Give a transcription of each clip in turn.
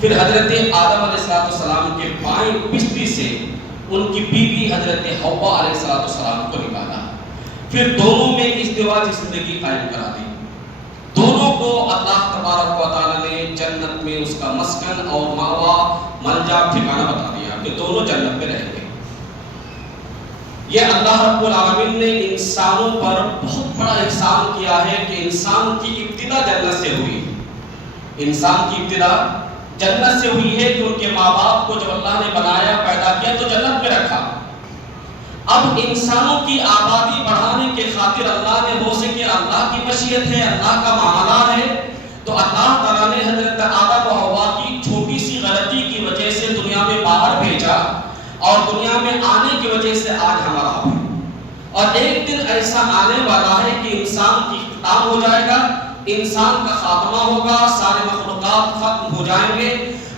پھر حضرت آدم علیہ السلام کے بائیں بستی سے ان کی بیوی حضرت حوا علیہ السلام کو نکالا، پھر دونوں میں ازدواجی زندگی قائم کرا دی۔ دونوں کو اللہ تبارک و تعالی نے جنت میں اس کا مسکن اور ماوا ملجا ٹھکانہ بتا دیا کہ دونوں جنت میں رہیں گے۔ یہ اللہ رب العالمین نے انسانوں پر بہت بڑا احسان کیا ہے کہ انسان کی ابتدا جنت سے ہوئی۔ انسان کی ابتدا جنت سے ہوئی ہے کہ ان کے ماں باپ کو جب اللہ نے بنایا پیدا کیا تو جنت میں رکھا۔ اب انسانوں کی آبادی بڑھانے کے خاطر اللہ نے ہو سکے اللہ کی مشیت ہے، اللہ کا معاملہ ہے، تو اللہ تعالیٰ نے حضرت آدم و حوا کی چھوٹی سی غلطی کی وجہ سے دنیا میں باہر بھیجا، اور دنیا میں آنے کی وجہ سے آج ہمارا ہے۔ اور ایک دن ایسا آنے والا ہے کہ انسان کی اختتام ہو جائے گا، انسان کا خاتمہ ہوگا، سارے مخلوقات ختم ہو جائیں گے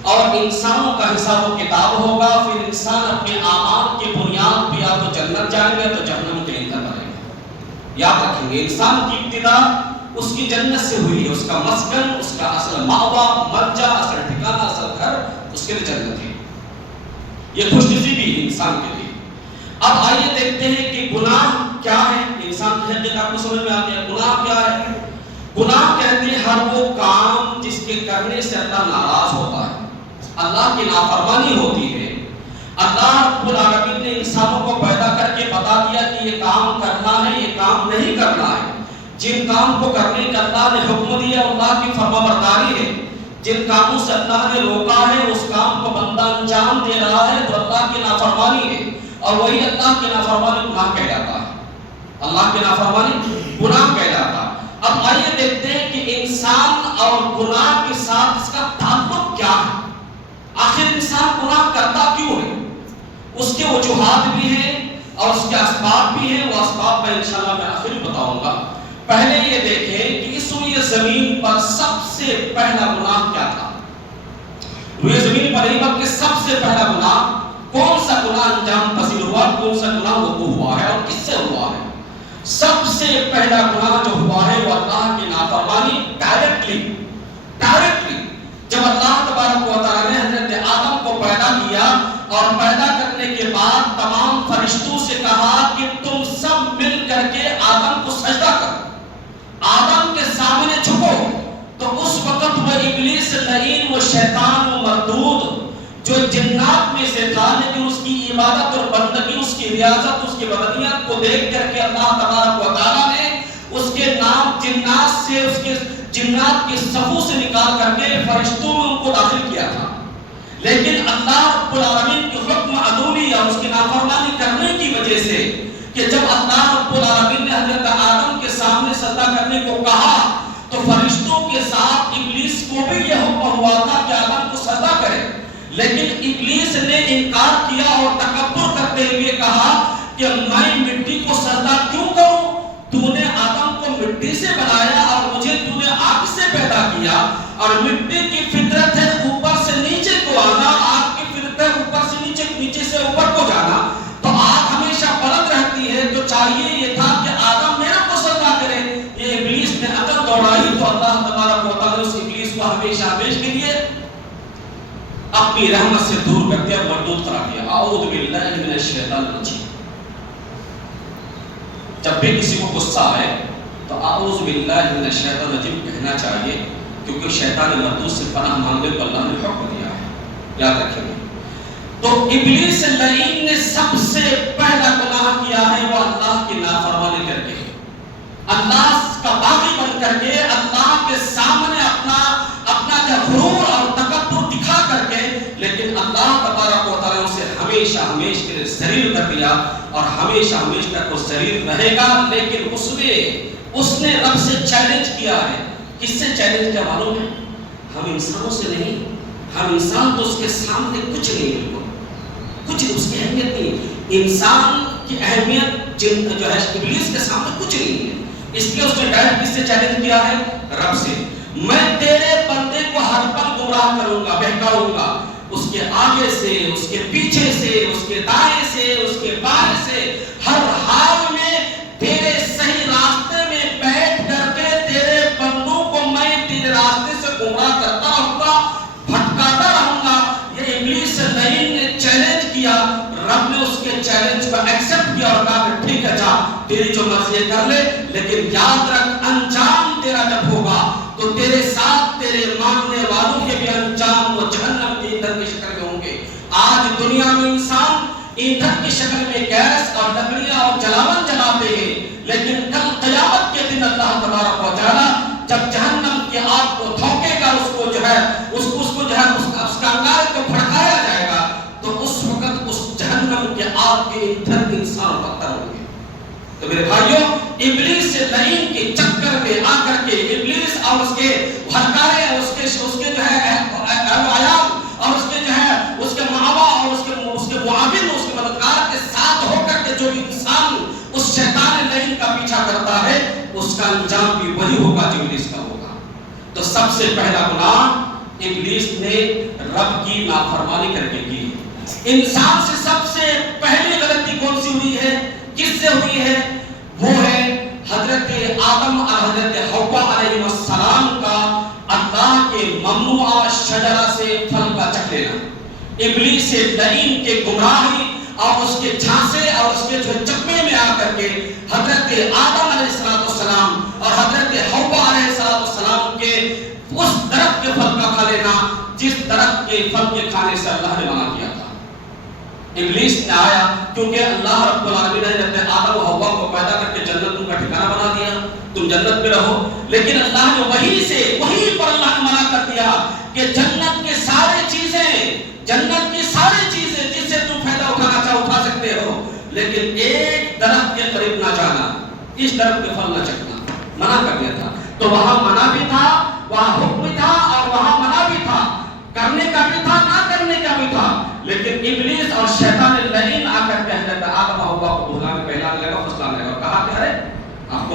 اور انسانوں کا حساب و کتاب ہوگا۔ پھر انسان اپنے اعمال کی بنیاد پہ یا تو جنت جائیں گے تو جہنم کے اندر مرے گا۔ یاد رکھیں گے انسان کی ابتدا اس کی جنت سے ہوئی ہے، اس کا مسکن، اس کا اصل ماوا مرجع، اصل ٹھکانہ، اصل گھر اس کے لیے جنت ہے۔ یہ خوش نصیبی ہے انسان کے لیے۔ اب آئیے دیکھتے ہیں کہ گناہ کیا ہے۔ انسان کی حقیقت آپ کو سمجھ میں آتی ہے گناہ کیا ہے۔ گناہ کہتے ہیں ہر وہ کام جس کے کرنے سے اللہ ناراض ہوتا ہے، اللہ کی نافرمانی ہوتی ہے۔ اللہ رب العالمین نے انسانوں کو پیدا کر کے بتا دیا کہ یہ کام کرنا ہے، یہ کام نہیں کرنا ہے۔ جن کام کو کرنے کا اللہ نے حکم دیا اللہ کی فرما برداری ہے، جن کاموں سے اللہ نے روکا ہے اس کام کو بندہ انجام دے رہا ہے تو اللہ کی نافرمانی ہے، اور وہی اللہ کی نافرمانی گناہ کہلاتا ہے۔ اللہ کی نافرمانی گناہ کہلاتا ہے۔ اب آئیے دیکھتے ہیں کہ انسان اور گناہ کے ساتھ اس کا تعلق کیا ہے۔ آخر انسان گناہ کرتا کیوں ہے؟ اس کے وجوہات بھی ہیں اور اس کے اسباب بھی ہیں، وہ اسباب میں انشاءاللہ میں آخر بتاؤں گا۔ پہلے یہ دیکھیں کہ اس روئے زمین پر سب سے پہلا گناہ کیا تھا۔ روئے زمین پر ایک وقت سب سے پہلا گناہ کون سا گناہ انجام پذیر ہوا، کون سا گناہ وقوع ہوا ہے اور کس سے ہوا ہے؟ سب سے پہلا گناہ جو ہوا ہے وہ اللہ کی نافرمانی ڈائریکٹلی جب اللہ تبارک و تعالی نے حضرت آدم کو پیدا کیا اور پیدا کرنے کے بعد تمام فرشتوں سے کہا کہ تم سب مل کر کے آدم کو سجدہ کرو، آدم کے سامنے جھکو، تو اس وقت وہ ابلیس لعین، وہ شیطان، وہ مردود جو جنات میں سے تھا لیکن اس کی عبادت اور بندگی، اس کی ریاضت، اس کی بدنیت کو دیکھ کر کے اللہ تبارک و تعالی نے اس کے نام جنات سے، اس کے جنات کے صفوں سے نکال کر کے فرشتوں میں ان کو داخل کیا تھا۔ لیکن اللہ رب العالمین کے حکم عدولی اور اس کی نافرمانی کرنے کی وجہ سے کہ جب اللہ رب العالمین نے حضرت آدم کے سامنے سجدہ کرنے کو کہا تو فرشتوں کے ساتھ ابلیس کو بھی یہ حکم ہوا تھا کہ آدم کو سجدہ کرے، لیکن ابلیس نے انکار کیا اور تکبر کرتے ہوئے کہا کہ میں مٹی کو سجدہ کیوں کروں؟ تو نے آدم کو مٹی سے بنایا اور مجھے تو نے آگ سے پیدا کیا، اور مٹی کی فطرت ہے اوپر سے نیچے کو آنا، آگ کی فطرت ہے اوپر سے نیچے، نیچے سے اوپر کو جانا، تو آگ ہمیشہ بلند رہتی ہے، تو چاہیے یہ تھا کہ آدم میرا کو سجدہ کرے۔ یہ ابلیس نے عقل دوڑائی تو اللہ تبارک و تعالی اس ابلیس کو ہمیشہ کے لیے اپنی رحمت سے دور کر دیا، مردود قرار دیا۔ اعوذ باللہ من الشیطان الرجیم۔ جب بھی کسی کو غصہ آئے تو اعوذ باللہ من الشیطان الرجیم کہنا چاہیے، کیونکہ شیطان مردود سے پناہ مانگنے کو اللہ نے حکم دیا ہے، یاد رکھیں گے۔ تو ابلیس لعین نے سب سے پہلا گناہ کیا ہے وہ اللہ کی نافرمانی کر کے، اللہ کا باغی بن کر کے، اللہ کے سامنے اپنا غرور اور تکبر دکھا کر کے، لیکن اللہ تبارک و تعالیٰ اسے ہمیشہ کے لیے ذلیل کر دیا اور ہمیشہ تک وہ ذلیل رہے گا۔ لیکن اس نے رب سے چیلنج کیا ہے۔ کس سے چیلنج کیا معلوم ہے؟ ہم انسانوں سے نہیں، ہم انسان تو اس کے سامنے کچھ نہیں، بالکل کچھ اس کی اہمیت نہیں۔ انسان کی اہمیت جو ہے ابلیس کے سامنے کچھ نہیں ہے، اس لیے اس نے ڈائریکٹ کس سے چیلنج کیا ہے؟ رب سے۔ میں تیرے بندے کو ہر پل گمراہ کروں گا، بہکاؤں گا، اس کے آگے سے، اس کے پیچھے سے، اس کے دائیں سے، اس کے بائیں سے، ہر حال میں تیرے صحیح راستے میں بیٹھ کر کے تیرے بندوں کو میں تیرے راستے سے گمراہ کرتا ہوں گا، بھٹکاتا تیری جو مرضی ہے کر لے، لیکن یاد رکھ انجام تیرا جب ہوگا تو تیرے ساتھ تیرے ماننے والوں کے بھی انجام وہ جہنم کے ایندھن کی شکل میں ہوں گے۔ آج دنیا میں انسان ایندھن کی شکل میں گیس اور لکڑیاں اور جلاون جلاتے ہیں، لیکن کل قیامت کے دن اللہ تبارک و تعالیٰ جب جہنم کی آگ کو تھوکے گا، اس کو جو ہے اس کا انگارے کو بھڑکایا جائے گا، تو اس وقت اس جہنم کے آگ کے ایندھن انسان پتھر ہوں گے۔ تو میرے بھائیوں، ابلیس سے لعین کے چکر میں آ کر کے ابلیس اور اس کے ہرکارے اور اس کے جو ہے عیال اور اس کے جو ہے اس کے ماوا اور اس کے معاون اس کے مددگار کے ساتھ ہو کر کے جو انسان اس شیطان لعین کا پیچھا کرتا ہے، اس کا انجام بھی وہی ہوگا جو ابلیس کا ہوگا۔ تو سب سے پہلا گناہ ابلیس نے رب کی نافرمانی کر کے کی۔ انسان سے سب سے پہلی غلطی کون سی ہوئی ہے، کس سے ہوئی ہے؟ وہ ہے حضرت آدم اور حضرت حوا علیہ السلام کا اللہ کے ممنوعہ شجرہ سے پھل کا چکھ لینا۔ ابلیس لعین کے گمراہی اور اس کے جھانسے اور اس کے چکمے میں آ کر کے حضرت آدم علیہ السلام اور حضرت حوا علیہ السلام کے اس درخت کے پھل کا کھا لینا جس درخت کے پھل کے کھانے سے اللہ نے منع کیا تھا۔ ابلیس نے آیا کیونکہ اللہ رب العالمین نے حضرت آدم و حوا کو پیدا کر کے جنت کا ٹھکانہ بنا دیا، تم جنت میں رہو، لیکن اللہ نے وہی پر اللہ نے منع کر دیا کہ جنت کی ساری چیزیں جس سے تم فائدہ اٹھانا چاہو اٹھا سکتے ہو، لیکن ایک درخت کے قریب نہ جانا، اس درخت کے پھل نہ چکھنا، منع کر دیا تھا۔ تو وہاں منع بھی تھا، وہاں حکم بھی تھا اور وہاں منع بھی تھا، کرنے کا بھی تھا، نہ کرنے کا بھی تھا، لیکن ابلیس اور شیطان لعین آ کر کے حضرت آدم و حوا کو بہلانے پہلانے لگا، پھسلانے لگا اور کہا کہ ارے آپ کو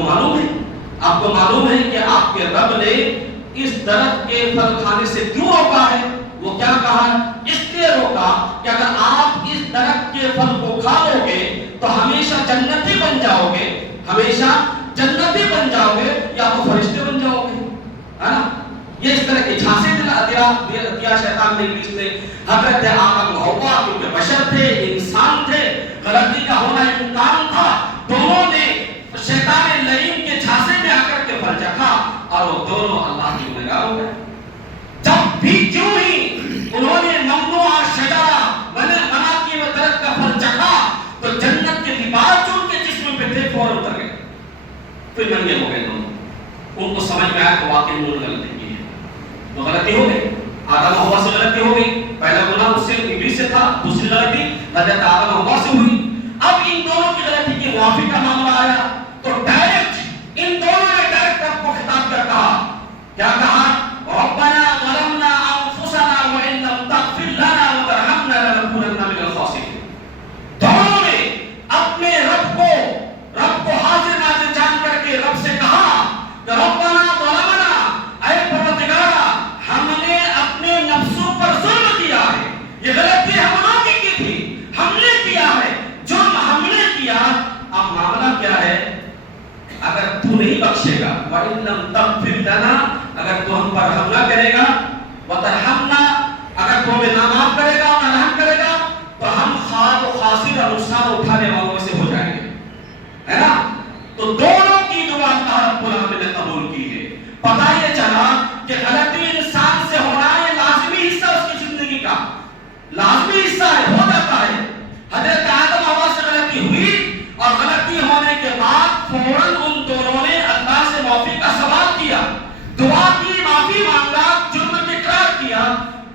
معلوم ہے کہ آپ کے رب نے اس درخت کے پھل کھانے سے کیوں روکا ہے؟ وہ کیا کہا؟ اس لیے روکا کہ اگر آپ اس درخت کے پھل کو کھا لو گے تو ہمیشہ جنتی بن جاؤ گے، یا تو فرشتے بن جاؤ گے، ہے نا؟ یہ اس طرح کے جھانسے دیا شیطان نے، ابلیس نے حضرت آدم و حوا کیونکہ بشر تھے، انسان تھے، غلطی کا ہونا امکان تھا، دونوں نے شیطان لعین کے جھانسے میں آ کر کے پھل چکھا اور وہ دونوں اللہ کی گنہگار ہو گئے۔ جب بھی کیوں ہی انہوں نے ممنوعہ شجرہ منع کی وہ درخت کا پھل چکھا تو جنت کے لباس جو ان کے جسم پہ تھے فوراً اتر گئے، پھر ننگے ہو گئے دونوں۔ ان کو سمجھ میں آیا کہ واقعی انہوں نے غلطی کی ہے، تو غلطی ہو گئی، آدم و حوا سے غلطی ہو گئی، پہلا گناہ اس سے ابلیس سے تھا، دوسری غلطی حضرت آدم و حوا سے ہوئی۔ اب ان دونوں کی غلطی کی معافی کا معاملہ آیا تو ڈائریکٹ ان دونوں نے ڈائریکٹ رب کو خطاب کر کہا، کیا کہا؟ ربنا ظلمنا انفسنا وان لم تغفر لنا وترحمنا لنكونن من الخاسرین۔ دونوں نے اپنے رب کو حاضر ناظر جان کر کے رب سے کہا کہ ربنا ظلمنا، اے پروردگارا ہم نے اپنے نفسوں پر ظلم کیا ہے، یہ غلطی ہم نے کی تھی، ہم نے کیا ہے، جرم ہم نے کیا۔ اب معاملہ کیا ہے؟ اگر تو نہیں بخشے گا، وَإِن لَمْ تَغْفِرْ لَنَا، اگر تو ہم پر رحم نہ کرے گا، وَتَرْحَمْنَا، اگر تو ہمیں نہ معاف کرے گا اور نہ رحم کرے گا تو ہم خار و خاسر اور نقصان اٹھانے والوں سے ہو جائیں گے، ہے نا؟ تو دونوں کی دعا اللہ رب العالمین نے قبول کی ہے۔ پتہ یہ چلا کہ غلطی انسان سے ہونا یہ لازمی حصہ اس کی زندگی کا، لازمی حصہ ہے، ہو جاتا ہے۔ حضرت آدم حوا سے غلطی ہوئی اور غلطی ہونے کے بعد فوراً ان دونوں نے اللہ سے معافی کا سوال کیا، دعا کی، معافی مانگا، جرم کا اقرار کیا،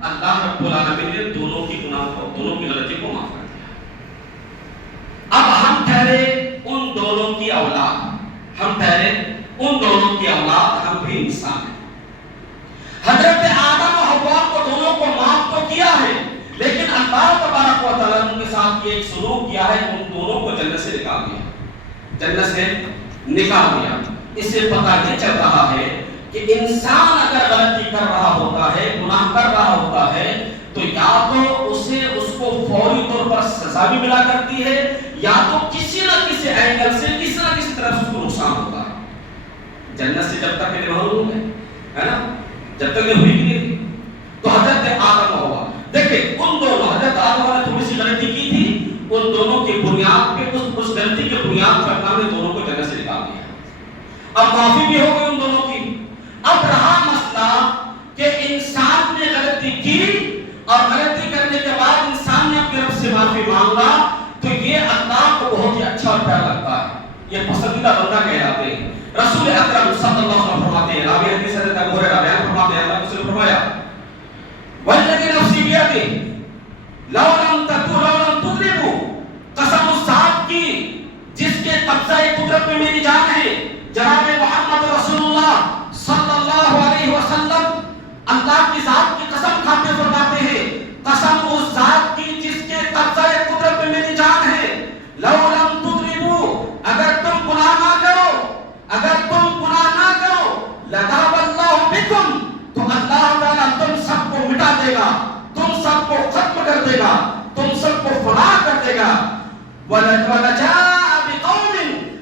اللہ رب العالمین نے دونوں کی غلطی کو معاف کر دیا۔ اب ہم ٹھہرے ان دونوں کی اولاد، ہم بھی انسان ہیں۔ حضرت آدم و حوا کو دونوں کو معاف تو کیا ہے، لیکن اللہ تبارک و تعالیٰ نے ان کے ساتھ یہ ایک سلوک کیا ہے، ان دونوں کو جنت سے نکال دیا۔ اس سے پتہ یہ چل رہا ہے کہ انسان اگر غلطی کر رہا ہوتا ہے، گناہ کر رہا ہوتا ہے، تو یا تو اس کو فوری طور پر سزا بھی ملا کرتی ہے، یا تو کسی نہ کسی اینگل سے کسی نہ کسی طرف سے اس کو نقصان ہوتا ہے۔ جنت سے جب تک یہ محروم ہے نا، جب تک یہ ہوئی نہیں تھی۔ تو حضرت آدم و حوا دیکھیں، ان دونوں حضرت آدم نے تھوڑی سی غلطی کی تھی، ان دونوں کی بنیاد پہ اس غلطی کے بنیاد پر اللہ نے دونوں کو اب معافی بھی ہو گئی ان دونوں کی. اب رہا مسئلہ کہ انسان نے غلطی کی اور غلطی کرنے کے بعد انسان نے اپنے رب سے معافی مانگا تو یہ اللہ کو بہت ہی اچھا اور پیارا لگتا ہے. یہ پسندیدہ بندہ کہلاتے ہیں. رسول اکرم صلی اللہ علیہ وسلم فرماتے ہیں, راوی حدیث حضرت ابو ہریرہ بیان فرماتے ہیں, اللہ نے فرمایا والذی نفسی بیدہ لو لم تذنبوا, قسم اس ذات کی جس کے قبضہ قدرت میں میری جان ہے, جناب محمد رسول اللہ صلی اللہ علیہ وسلم اللہ کی ذات کی قسم کھاتے فرماتے ہیں, قسم اس ذات کی جس کے قبضہ قدرت میں میری جان ہے, لو لم تذنبوا, اگر تم گناہ نہ کرو, اگر تم گناہ نہ کرو, لذهب اللہ بکم, تو اللہ تعالیٰ تم سب کو مٹا دے گا, تم سب کو ختم کر دے گا, تم سب کو فنا کر دے گا. وَلَجَاءَ بِقَوْمٍ,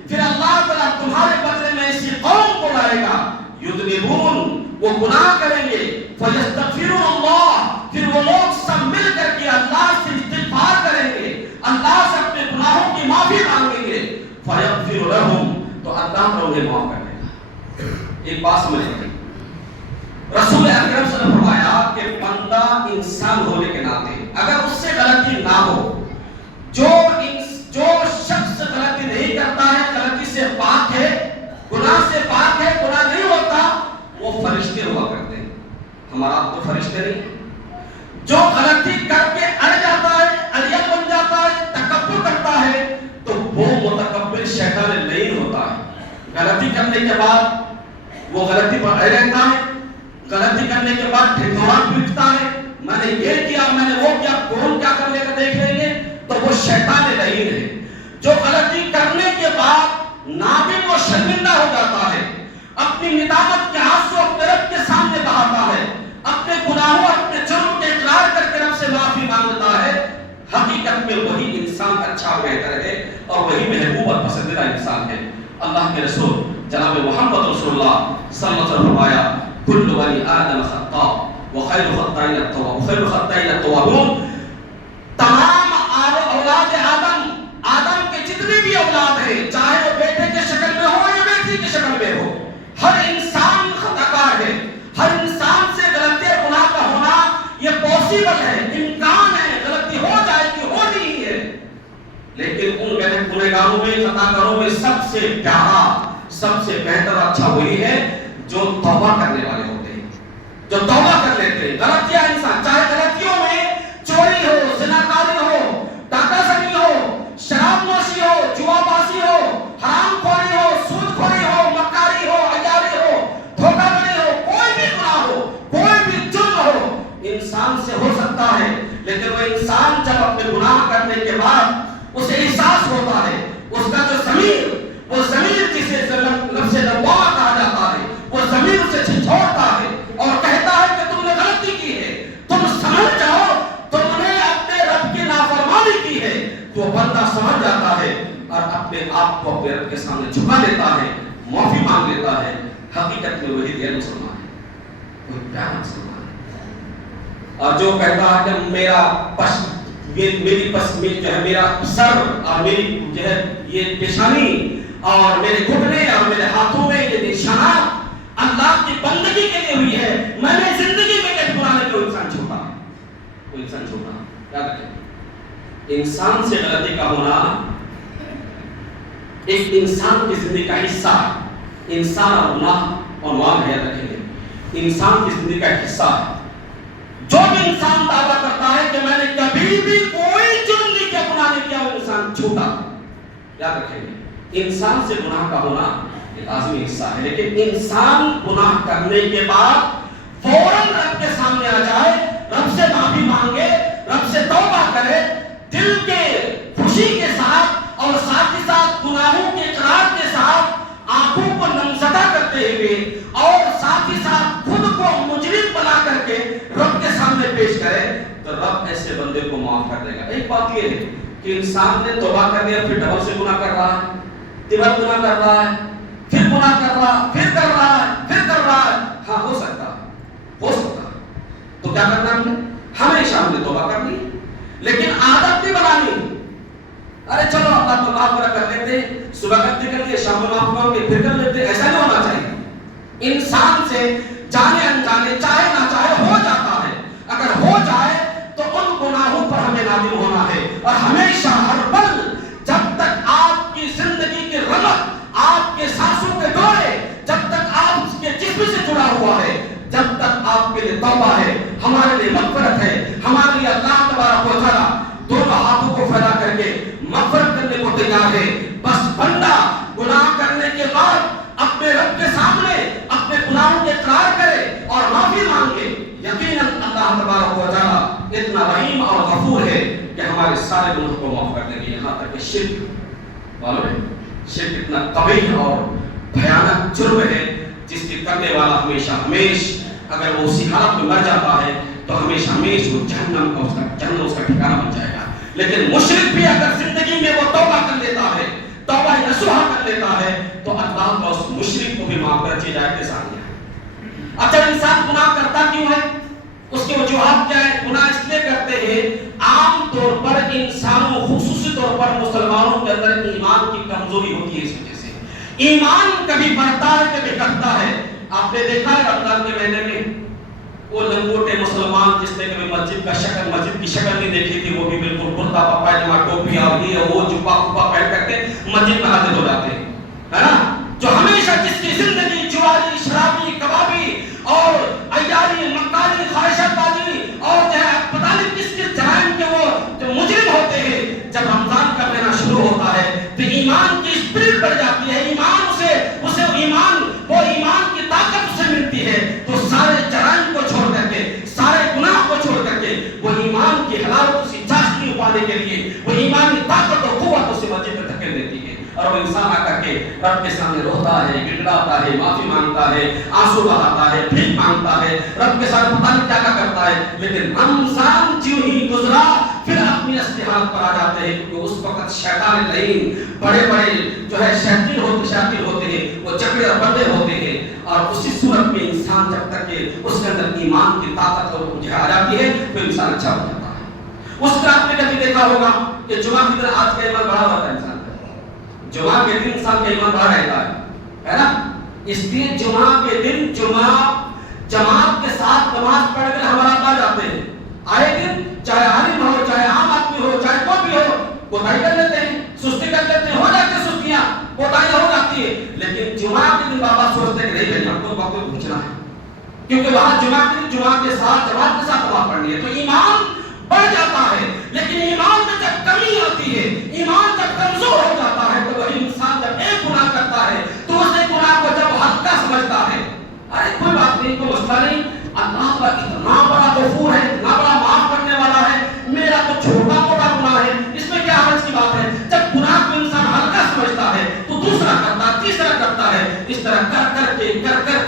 پھر اللہ تعالیٰ تمہارے بدلے میں ایسی قوم کو لائے گا, یذنبون, وہ گناہ کریں گے, فَيَسْتَغْفِرُونَ اللَّهَ, پھر وہ لوگ سب مل کر کے اللہ سے استغفار کریں گے, اللہ سے اپنے گناہوں کی معافی مانگیں گے, فَيَغْفِرُ لَهُمْ, تو اللہ انہیں معاف کر دے گا. ایک بات سمجھ لیں, رسول اکرم صلی اللہ علیہ وسلم نے فرمایا کہ بندہ انسان ہونے کے ناطے اگر اس سے غلطی نہ ہو, جو شخص غلطی نہیں کرتا ہے, غلطی سے پاک ہے, گناہ سے پاک ہے, گناہ نہیں ہوتا, وہ فرشتے ہوا کرتے ہیں. ہمارا تو فرشتے نہیں. جو غلطی کر کے اڑ جاتا ہے, اڑیل بن جاتا ہے, تکبر کرتا ہے, تو وہ متکبر شیطان لعین ہوتا ہے. غلطی کرنے کے بعد وہ غلطی پر اڑ رہتا ہے, غلطی کرنے کے بعد ڈھنڈورا پیٹتا ہے, میں نے یہ کیا, میں نے وہ کیا, کون کیا کر لے کر دیکھ لیں گے, تو وہ شیطان لعین ہے. جو غلطی کرنے کے بعد نادم و شرمندہ ہو جاتا ہے, اپنی ندامت کے آنسو اپنے رب کے سامنے بہاتا ہے, اپنے گناہوں, اپنے جرم کے اقرار کر کے رب سے معافی مانگتا ہے, حقیقت میں وہی انسان اچھا اور بہتر ہے اور وہی محبوب اور پسندیدہ انسان ہے. اللہ کے رسول جناب محمد رسول اللہ صلی اللہ علیہ وسلم فرمایا کل بنی آدم خطاء وخیر الخطائین التوابون, تمام اولاد آدم کے جتنے بھی اولاد ہیں, چاہے وہ بیٹے کے شکل میں ہو یا بیٹی کی شکل میں ہو, ہر انسان خطاکار ہے. ہر انسان سے غلطی گناہ کا ہونا یہ پاسبل ہے, امکان ہے, غلطی ہو جائے گی, ہونی ہی ہے. لیکن ان گنہگاروں میں, خطاکاروں میں سب سے پیارا, سب سے بہتر, اچھا وہی ہے جو توبہ کرنے والے ہوتے ہیں, جو توبہ کر لیتے ہیں. غلطیاں انسان, چاہے غلطیوں میں چوری ہو, زناکاری ہو, ڈاکہ زنی ہو, شراب نوشی ہو, جوا بازی ہو, حرام خوری ہو, سود خوری ہو, مکاری ہو, عیاری ہو, دھوکہ دڑی ہو, کوئی بھی گناہ ہو, کوئی بھی جرم ہو, انسان سے ہو سکتا ہے. لیکن وہ انسان جب اپنے گناہ کرنے کے بعد اسے احساس ہوتا ہے, اس کا جو ضمیر, وہ ضمیر جسے نفس لوامہ کہا جاتا ہے, وہ ضمیر اسے جھنجھوڑتا ہے اور کہتا ہے کہ تم نے غلطی کی ہے, تم سمجھ جاؤ, تم نے اپنے رب کی نافرمانی کی ہے. تو بندہ سمجھ جاتا ہے اور اپنے آپ کو اپنے رب کے سامنے جھکا لیتا ہے, معافی مانگ لیتا ہے. حقیقت میں وہی غیر مسلمان ہے, وہی پیارا مسلمان ہے. اور جو کہتا ہے کہ میری جو ہے میرا سر اور میری جو ہے یہ پیشانی اور میرے گھٹنے اور میرے ہاتھوں میں یہ نشانات اللہ کی بندگی کے لیے ہوئی ہے, میں نے زندگی میں کبھی گناہ نہیں کیا. انسان چھوٹا ہے, وہ انسان چھوٹا ہے. یاد رکھیں, انسان سے غلطی کا ہونا ایک انسان کی زندگی کا حصہ ہے. انسان اور گناہ عنوان ہے, یاد رکھیں گے, انسان کی زندگی کا حصہ ہے. جو بھی انسان دعویٰ کرتا ہے کہ میں نے کبھی بھی کوئی جرم نہیں کیا, گناہ نہیں کیا, وہ انسان جھوٹا. یاد رکھیں گے, انسان سے گناہ کا ہونا ایک لازمی حصہ ہے. لیکن انسان گناہ کرنے کے بعد فوراً رب کے سامنے آ جائے, رب سے معافی مانگے, رب سے توبہ کرے, دل کے خوشی کے ساتھ اور ساتھ ہی ساتھ گناہوں کے اقرار کے ساتھ, آنکھوں کو نمزدہ کرتے ہوئے اور ساتھ ہی ساتھ خود کو مجرم بنا کر کے رب کے سامنے پیش کرے, تو رب ایسے بندے کو معاف کر دے گا. ایک بات یہ ہے کہ انسان نے توبہ کر لیا, پھر ڈبل سے گناہ کر رہا ہے, تبر گناہ کر رہا ہے, پھر گناہ کر رہا ہے, پھر کر رہا ہے, پھر کر رہا ہے. ہاں ہو سکتا ہے. تو کیا کرنا ہم نے, ہمیشہ ہم نے توبہ کرنی, لیکن عادت نہیں بنانی. ارے چلو اللہ تو معاف کر لیتے، صبح غلطی کر لیے شام کو معاف کرو گے پھر کر لیتے، ایسا نہیں ہونا چاہیے۔ انسان سے جانے انجانے چاہے نہ چاہے ہو جاتا ہے، اگر ہو جائے تو ان گناہوں پر ہمیں نادم ہونا ہے، اور ہمیشہ ہر پل جب تک آپ کی زندگی کی رمق، آپ کے سانسوں کے دورے جب تک آپ کے جسم سے جڑا ہوا ہے، جب تک آپ کے لیے توبہ ہے، ہمارے لیے مغفرت ہے، ہمارے لیے اللہ تبارک و تعالیٰ دونوں ہاتھوں کو پھیلا کر کے مغفرت کرنے کو تیار ہے۔ بس بندہ گناہ کرنے کے بعد اپنے رب کے سامنے اپنے گناہوں کے اقرار کرے اور معافی مانگے، یقیناً اللہ تبارک و تعالیٰ اتنا رحیم اور غفور ہے کہ ہمارے سارے گناہوں کو معاف کر دیں گے، یہاں تک کہ شرک، معلوم ہے شرک اتنا قبیح اور بھیانک جرم ہے جس کے کرنے والا ہمیشہ اگر وہ اسی حالت میں مر جاتا ہے تو ہمیشہ وہ جہنم کا اس کا ٹھکانہ بن جائے گا۔ لیکن مشرک بھی اگر زندگی میں وہ توبہ کر لیتا ہے، توبہ نصوحہ کر لیتا ہے، تو اللہ کا اس مشرک کو بھی معاف کر دیا جائے گا۔ اچھا انسان گناہ کرتا کیوں ہے؟ اس کے وجوہات کیا ہے؟ گناہ اس لیے کرتے ہیں عام طور پر انسانوں، خصوصی طور پر مسلمانوں کے اندر ایمان کی کمزوری ہوتی ہے۔ اس وجہ سے ایمان کبھی بڑھتا ہے کبھی گھٹتا ہے۔ آپ نے دیکھا ہے رمضان کے مہینے میں وہ لنگوٹے مسلمان جس نے کبھی مسجد کی شکل نہیں دیکھی تھی، وہ بھی بالکل کرتا پاجامہ ٹوپی اور یہ وہ جبہ کپا پہن کر کے مسجد میں حاضر ہو جاتے ہیں، ہے نا؟ جو ہمیشہ جس کی زندگی جواری، شرابی، کبابی اور عیاری، مکاری، خواہشات بازی اور جو ہے پتہ نہیں کس کس جرائم کے وہ جو مجرم ہوتے ہیں، جب رمضان کا مہینہ شروع ہوتا ہے تو ایمان کی اسپرٹ بڑھ جاتی ہے، ایمان اسے وہ ایمان کی طاقت اسے ملتی ہے، تو سارے جرائم کو چھوڑ کر کے، سارے گناہ کو چھوڑ کر کے وہ ایمان کی حلاوت اسی چاشنی پانے کے لیے وہ ایمانی طاقت اور قوت اسے مسجد میں دھکیل دیتی ہے، اور وہ انسان آ کر کے رب کے سامنے روتا ہے، گڑگڑاتا ہے، معافی مانگتا ہے، آنسو بہاتا ہے، بھیک مانگتا ہے، رب کے سامنے پتہ نہیں کیا کرتا ہے۔ لیکن رمضان جو ہی گزرا پھر اپنی اصلی حالت پر آ جاتے ہیں، کیونکہ اس وقت شیطان لعین بڑے جو ہے شیاطین ہوتے ہیں، وہ جکڑے اور بندے ہوتے ہیں، اور اسی صورت میں انسان جب تک کہ اس کے اندر ایمان کی طاقت اور جو آ جاتی ہے تو انسان اچھا ہو جاتا ہے۔ اس کا آپ نے کبھی دیکھا ہوگا کہ جمعہ کے دن آج کا ایمان بڑھا ہوتا ہے، انسان کا جمعہ کے دن انسان کا ایمان بڑھا رہتا ہے نا؟ اس لیے جمعہ کے دن جماعت کے ساتھ نماز پڑھ کر ہم آ جاتے ہیں، آئے دن چاہے عالم ہو، چاہے عام آدمی ہو، چاہے کوئی بھی ہو، کوتاہی کر لیتے ہیں، سستی کر لیتے ہیں، ہو جاتی ہے سستیاں، کوتاہیاں ہو جاتی ہے۔ لیکن جمعہ کے دن بابا سوچتے ہیں کہ نہیں ہم کو وقت پہنچنا ہے، کیونکہ وہاں جمعہ کے ساتھ جماعت کے ساتھ نماز پڑھنی ہے، تو ایمان بڑھ جاتا ہے۔ لیکن ایمان میں جب کمی آتی ہے، ایمان جب کمزور ہو جاتا ہے، تو وہی انسان جب ایک گناہ کرتا ہے تو اس ایک گناہ کو جب ہلکا سمجھتا ہے، ارے کوئی بات نہیں، کوئی مسئلہ نہیں، اللہ کا اتنا بڑا غفور ہے، اتنا بڑا معاف کرنے والا ہے، میرا تو چھوٹا موٹا گناہ ہے، اس میں کیا حرج کی بات ہے۔ جب گناہ کو انسان ہلکا سمجھتا ہے تو دوسرا کرتا ہے، تیسرا کرتا ہے، اس طرح کر کے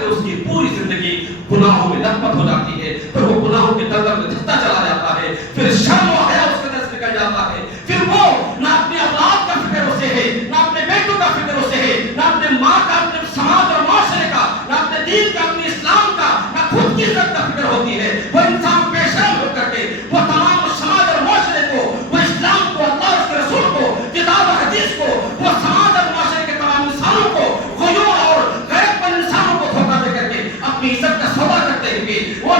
اس کی پوری زندگی گناہوں میں لپت ہو جاتی ہے، پھر وہ گناہوں کے دلدل میں دھستا چلا جاتا ہے، پھر شرم و حیا اس کے دل سے نکل جاتا ہے، پھر وہ نہ اپنے اولاد کا فکر اسے ہے، نہ اپنے بیٹوں کا فکر اسے ہے، نہ اپنے ماں کا، اپنے سماج اور معاشرے کا، نہ اپنے دین کا، اپنے اسلام کا، نہ خود کی عزت کا فکر ہوتی ہے۔ وہ انسان بے شرم ہو کر کے وہ تمام سماج اور معاشرے کو، وہ اسلام کو، اللہ اور اس کے رسول کو، کتاب و حدیث کو، وہ سماج اور معاشرے کے تمام انسانوں کو، غیور اور غیرت مند انسانوں کو دھوکہ دے کر کے اپنی عزت کا سودا کرتے ہوئے وہ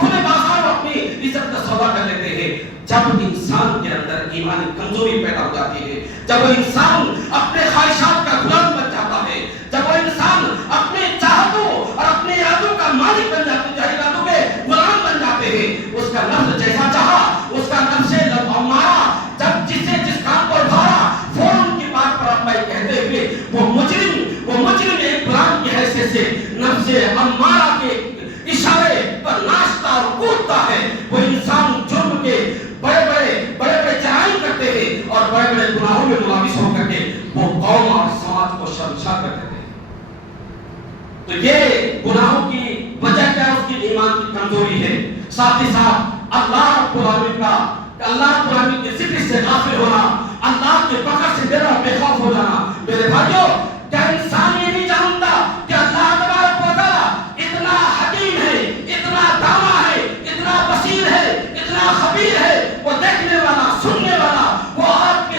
کھلے بازار اپنی عزت کا سودا کر لیتے ہیں۔ جب انسان کے اندر ایمانی کمزوری پیدا ہو جاتی ہے، جب وہ انسان اپنے خواہشات کا غلام بن جاتا ہے، جب وہ انسان اپنے چاہتوں اور اپنے ارادوں کا مالک بن جاتا ہے، ارادوں کے غلام بن جاتے ہیں، اس کا نفس جیسا چاہا، اس کا نفس امارہ جب جس کام کو بھارا فوراً کی بات پر اپنا کہتے ہوئے وہ مجرم ایک غلام کی حیثیت سے نفس امارہ کے اشارے پر ناچتا اور کودتا ہے۔ وہ انسان جرم کے بڑے جرائم کرتے ہیں اور بڑے گناہوں میں ملوث ہو کر کے وہ قوم اور سماج کو شرمسار کر دیتے ہیں۔ تو یہ گناہوں کی وجہ کیا ہے؟ اس کی ایمان کی کمزوری ہے، ساتھ ہی ساتھ اللہ رب العالمین کے ذکر سے غافل ہونا، اللہ کے پکڑ سے ڈرا بے خوف ہو جانا۔ میرے بھائیو، کیا انسان یہ نہیں جانتا کہ اللہ تبارک و تعالی اتنا حکیم ہے، اتنا دانا ہے، اتنا بصیر ہے، اتنا خبیر ہے، وہ دیکھنے والا، سننے والا، وہ آپ کے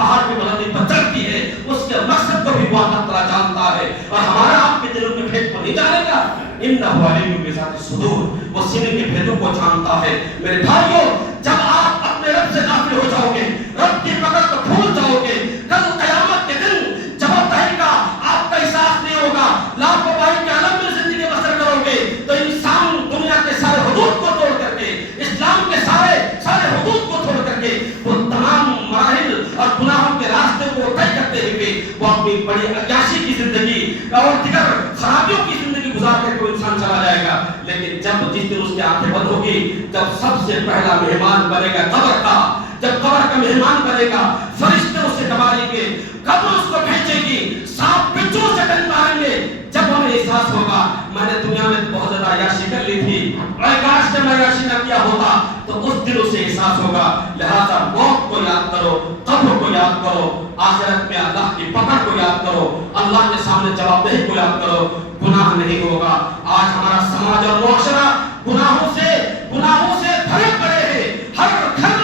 پہاڑ کی بلندی پر چڑھتی ہے اس کے مقصد کو بھی وہ اللہ تعالیٰ جانتا ہے، اور ہمارا آپ کے دلوں کے بھید کو نہیں جانے گا۔ انہ علیم بذات الصدور، وہ سینے کے بھیدوں کو جانتا ہے۔ میرے بھائیو، جب آپ اپنے رب سے غافل ہو جاؤ گے، رب کی پکڑ کو بھول جاؤ گے، کل قیامت کے دن جب تحریک کا آپ کا احساس نہیں ہوگا، لاپرواہی کے عالم میں زندگی بسر کرو گے، تو انسان دنیا کے سارے حدود کو توڑ کر کے، اسلام کے سارے حدود کو توڑ کر کے، وہ تمام مراحل اور گناہوں کے راستے کو طے کرتے ہوئے وہ اپنی بڑی عیاشی کی زندگی اور دیگر خرابیوں کی زندگی گزار کر کے انسان چلا جائے گا۔ لیکن جب جس دن اس کی آنکھیں بند ہوگی، جب سب سے پہلا مہمان بنے گا قبر کا، جب قبر کا مہمان بنے گا، فرشتے اسے دبائیں گے، قبر اس کو بھیجے گی، سانپ بچوں سے ڈنڈ ماریں گے، جب ہمیں احساس ہوگا میں نے دنیا میں بہت زیادہ عیاشی کر لی تھی، اے کاش نے میں عیاشی نہ کیا ہوتا، تو اس دن اسے احساس ہوگا۔ لہذا موت کو یاد کرو، قبر کو یاد کرو، آخرت میں اللہ کی پکڑ کو یاد کرو، اللہ کے سامنے جواب دہی کو یاد کرو، گناہ نہیں ہوگا۔ آج ہمارا سماج اور معاشرہ گناہوں سے بھرے پڑے ہیں، ہر گھر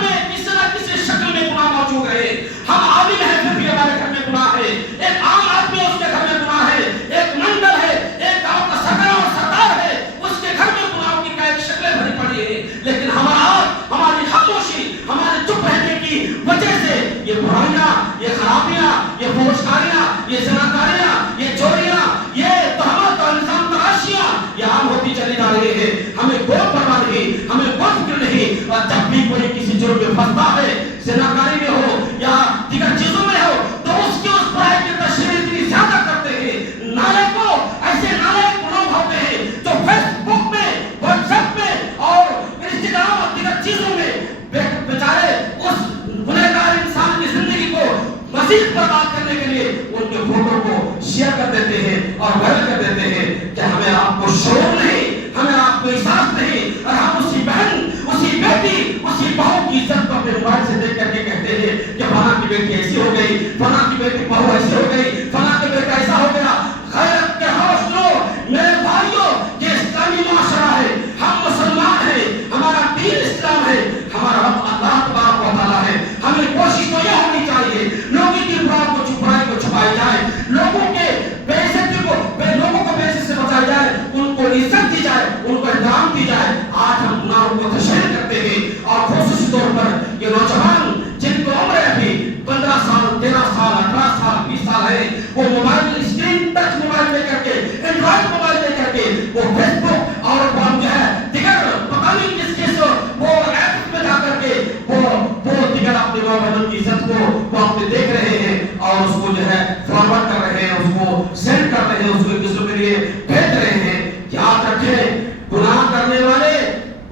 میں کسی نہ کسی شکل میں گناہ موجود ہے۔ ہم عالم ہیں پھر بھی ہمارے گھر میں گناہ ہے، ایک عام آدمی اس کے گھر میں گناہ ہے، ایک منڈل ہے، ایک گاؤں کا سرکار اور سردار ہے، اس کے گھر میں گناہوں کی کئی شکلیں بھری پڑی ہیں، لیکن ہماری خاموشی، ہمارے چپ رہنے کی وجہ سے یہ برائیاں، یہ خرابیاں، یہ فحشکاریاں، یہ زناکاریاں، یہ چوریاں، یہ تہمت اور الزام تراشیاں یہ عام ہوتی چلی جا رہی ہے۔ ہمیں کوئی پرواہ نہیں، ہمیں کوئی فکر نہیں، اور جب بھی کوئی کسی جرم میں پھنستا ہے، زناکاری میں ہو یا دیگر چیزوں میں ہو، تو اس کی اس برائی کی تشہیر اتنی زیادہ کرتے ہیں، نالے کو ایسے نالے لوگ ہوتے ہیں جو فیس بک میں، واٹس ایپ میں اور انسٹاگرام اور دیگر چیزوں میں بیچارے اس گنہگار انسان کی زندگی کو مزید برباد کرنے کے لیے ان کے فوٹو کو شیئر کر دیتے ہیں اور وائرل کر دیتے ہیں کہ ہمیں آپ کو شعور نہیں، ہمیں آپ کو احساس نہیں، اور ہم اسی بہن، اسی بیٹی، اسی بہو کی عزت کو اپنے موبائل سے دیکھ کر کے کہتے ہیں کہ فلاں کی بیٹی ایسی ہو گئی، فلاں کی بیٹی بہو ایسی ہو گئی، فلاں کے بیٹا ایسا ہو گیا۔ غیرت کے ہوش لو میرے بھائیوں، یہ اسلامی معاشرہ ہے، ہم مسلمان ہیں، ہمارا دین اسلام ہے، ہمارا رب اللہ تبارک و تعالیٰ ہے۔ ہمیں کوشش تو یہ ہونی چاہیے لوگوں کی برائی کو چھپائی جائے، لوگوں کے بے عزتی کو لوگوں کو بے عزتی سے بچایا جائے، ان کو عزت دی جائے، ان کو احترام دی جائے۔ آج ہم گناہوں کو تشہیر کرتے ہیں، اور خصوصی طور پر یہ نوجوان جن کو عمر ابھی 15 سال، 13 سال، 18 سال، 20 سال ہے، وہ موبائل اسکرین ٹچ موبائل لے کر کے، اینڈرائڈ موبائل لے کر کے وہ فیس بک اور جو ہے دیگر پتہ نہیں کس وہ ایپ میں جا کر کے وہ دیگر اپنے ماں بہنوں کی عزت کو وہ اپنے دیکھ رہے ہیں، اور اس کو جو ہے فارورڈ کر رہے ہیں، اس کو سینڈ کر رہے ہیں، اس کو ایک دوسرے کے لیے بھیج رہے ہیں۔ یاد رکھیں، گناہ کرنے والے،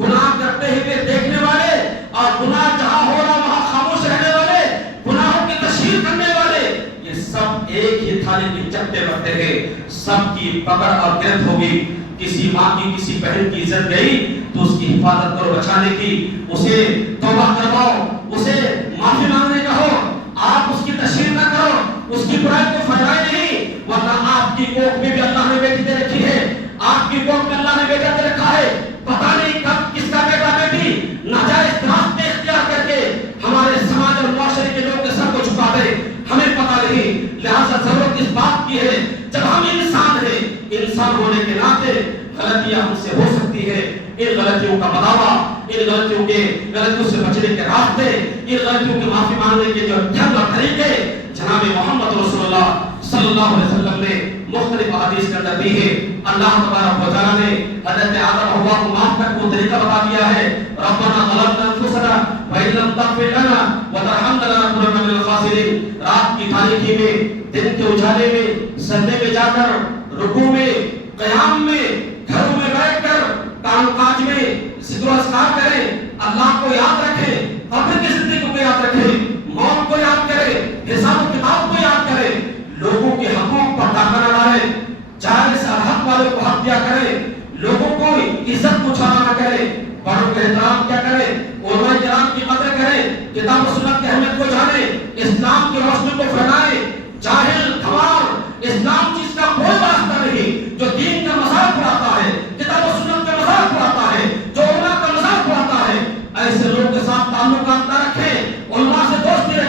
گناہ کرتے ہوئے دیکھنے والے، اور گناہ جہاں ہو رہا وہاں خاموش رہنے والے، گناہوں کی تشہیر کرنے والے، یہ سب ایک ہی تھالی کے چپٹے بنتے ہیں، سب کی پکڑ اور گرفت ہوگی۔ کسی ماں کی، کسی بہن کی عزت گئی تو اس کی حفاظت کرو، بچانے کی، اسے توبہ کرواؤ، اسے معافی مانگنے کہو، آپ اس کی تشہیر نہ کرو، اس کی برائی کو پھیلائے نہیں، ورنہ آپ کی کوکھ میں بھی اللہ نے بیٹی دے رکھی ہے، آپ کی کوکھ میں اللہ نے بیٹا دے رکھا ہے، پتہ نہیں کب کس کا بیٹا بیٹی ناجائز راستے اختیار کر کے ہمارے سماج اور معاشرے کے لوگوں کے سر کو جھکا دے، ہمیں پتہ نہیں۔ لہذا ضرورت اس بات کی ہے، جب ہم انسان ہیں، انسان ہونے کے ناطے غلطیاں ہم سے ہو سکتی ہے، ان غلطیوں کا بداوا، ان غلطیوں سے بچنے کے راستے، ان غلطیوں کی معافی مانگنے کے جو ڈھنگ اور طریقے جناب محمد رسول اللہ صلی اللہ علیہ وسلم نے مختلف احادیث کے اندر دی ہے۔ اللہ تبارک و تعالیٰ نے حضرت آدم و حوا کو معاف کرنے کا طریقہ بتا دیا ہے۔ ربنا ظلمنا انفسنا وان لم تغفر لنا وترحمنا لنكونن من الخاسرین۔ رات کی تاریکی میں، دن کے اجالے میں، سجدے میں جا کر، رکوع میں، قیام میں، گھروں میں بیٹھ کر، کام کاج میں ذکر و اذکار کریں، اللہ کو یاد رکھیں، قبر کی زندگی کو یاد رکھیں، موت کو یاد کریں، حساب و کتاب کو یاد کریں، لوگوں کے حقوق پر ڈاکہ نہ ڈالیں، جائز حق والوں کو حق دیا کریں، لوگوں کو عزت پوچھانا نہ کریں، بڑوں کا احترام کیا کریں، علماء کرام کی قدر کریں، کتاب و سنت کی اہمیت کو جانیں، اسلام کی روشنی کو پھیلائیں۔ جاہل گھمار اسلام جس کا کوئی واسطہ نہیں، جو دین کا مذاق اڑاتا ہے، کتاب و سنت کا مذاق اڑاتا ہے، جو علماء کا مذاق اڑاتا ہے، ایسے لوگوں کے ساتھ تعلقات نہ رکھیں، علماء سے دوستی رکھیں۔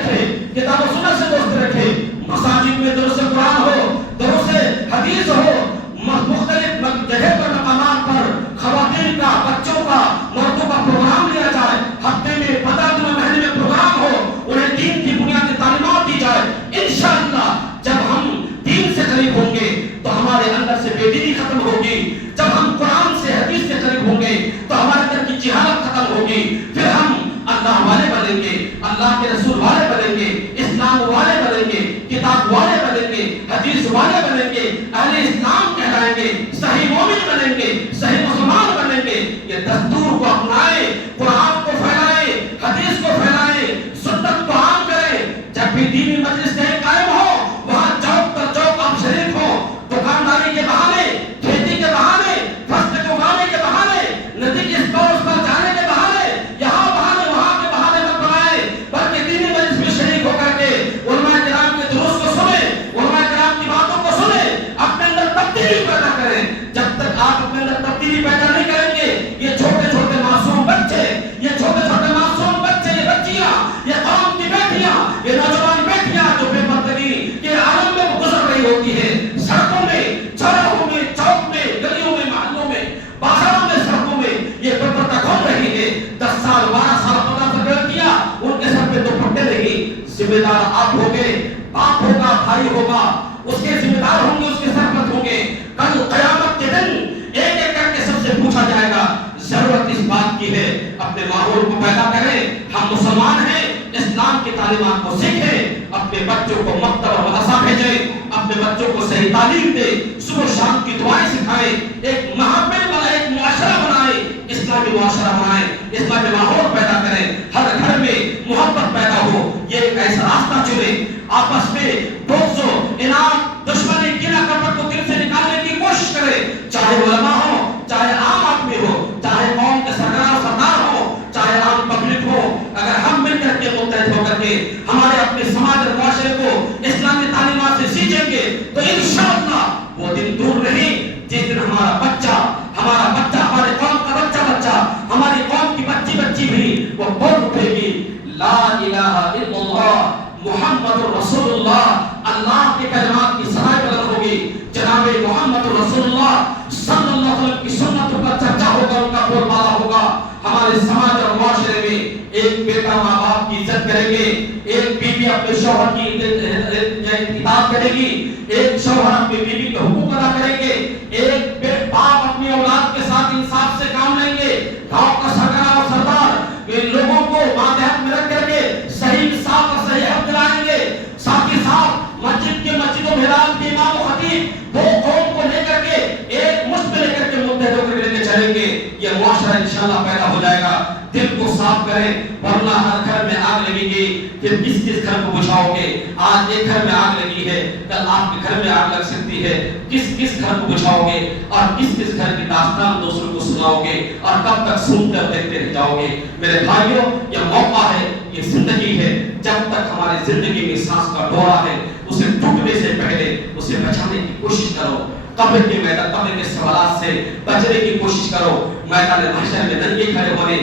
اس کے ذمہ دار ہوں گے، اس کے سرپرست ہوں گے. کل قیامت کے دن ایک ایک کر کے سب سے پوچھا جائے گا. ضرورت اس بات کی ہے اپنے ماحول کو پیدا کریں. ہم مسلمان ہیں، اسلام کی تعلیمات کو سیکھیں، اپنے بچوں کو مکتب اور مدرسہ بھیجیں، اپنے بچوں کو صحیح تعلیم دیں، صبح شام کی دعائیں سکھائیں، ایک محبت بنائیں، ایک معاشرہ بنائیں، اسلامی معاشرہ بنائیں، اسلامی ماحول پیدا کریں، ہر گھر میں محبت پیدا ہو. یہ ایک ایسا راستہ چنیں. آپس میں بغض و اناد، دشمنی، کینہ کپٹ کو دل سے نکالنے کی کوشش کریں. چاہے علماء ہو، چاہے عام آدمی ہو، چاہے قوم کے سردار ہو، چاہے عام پبلک ہو. اگر ہم مل کر کے متحد ہو کر کے ہمارے اپنے سماج اور معاشرے کو اسلامی تعلیمات سے سیکھیں گے تو انشاءاللہ وہ دن دور نہیں جس دن ہمارا بچہ، ہمارے قوم کا بچہ، ہماری قوم کی بچی بھی وہ بول اٹھے گی لا الہ الا اللہ محمد رسول اللہ. اللہ کے کلمات کی سرائے بلند ہوگی. جناب محمد رسول اللہ صلی اللہ علیہ وسلم کی سنتوں کا چرچا ہوگا، ان کا بول بالا ہوگا. ہمارے سماج اور معاشرے میں ایک بیٹا ماں باپ کی عزت کریں گے، ایک بیوی اپنے شوہر کی اطاعت کرے گی، ایک شوہر اپنی بیوی کے حقوق ادا کریں گے، ایک باپ اپنی اولاد کے ساتھ انصاف سے کام لیں گے. گاؤں کا سرکار اور سردار لوگوں کو ماتحت میں رکھ کر کے صحیح انصاف اور صحیح حق دلائیں گے. ساتھ ہی ساتھ مسجد و محراب کے امام و خطیب وہ قوم کو لے کر کے ایک مشت میں لے کر کے متحد ہو کر لے کے چلیں گے. یہ معاشرہ انشاءاللہ پیدا ہو جائے گا. دل کو صاف کریں، ورنہ ہر گھر میں آگ لگے گی. پھر کس گھر کو بجھاؤ گے؟ آج ایک گھر میں آگ لگی ہے، کل آپ کے گھر میں آگ لگ سکتی ہے. کس گھر کو بجھاؤ گے اور کس گھر کی داستان دوسروں کو سناؤ گے اور کب تک سنتے اور دیکھتے رہ جاؤ گے؟ میرے بھائیوں، یہ موقع ہے، یہ زندگی ہے. جب تک ہماری زندگی میں سانس کا ڈورا ہے اسے ٹوٹنے سے پہلے اسے بچانے کی کوشش کرو. قبر کے سوالات سے بچنے کی کوشش کرو. میدان محشر میں ننگے کھڑے ہونے،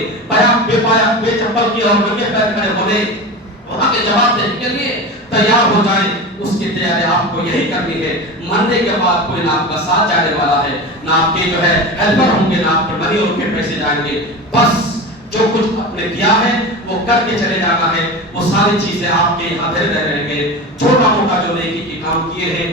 بے پایا بے چپل کی اور ننگے پیر کھڑے ہونے، وہاں کے جواب دینے کے لیے تیار ہو جائیں. اس کی تیاری آپ کو یہی کرنی ہے. مرنے کے بعد کوئی نہ آپ کا ساتھ جانے والا ہے، نہ آپ کے جو ہے ہیلپر ہوں گے، نہ آپ کے منی اور کے پیسے جائیں گے. بس جو کچھ آپ نے کیا ہے وہ کر کے چلے جانا ہے. وہ ساری چیزیں آپ کے یہاں دھرے رہیں گے. چھوٹا موٹا جو نیکی کے کام کیے ہیں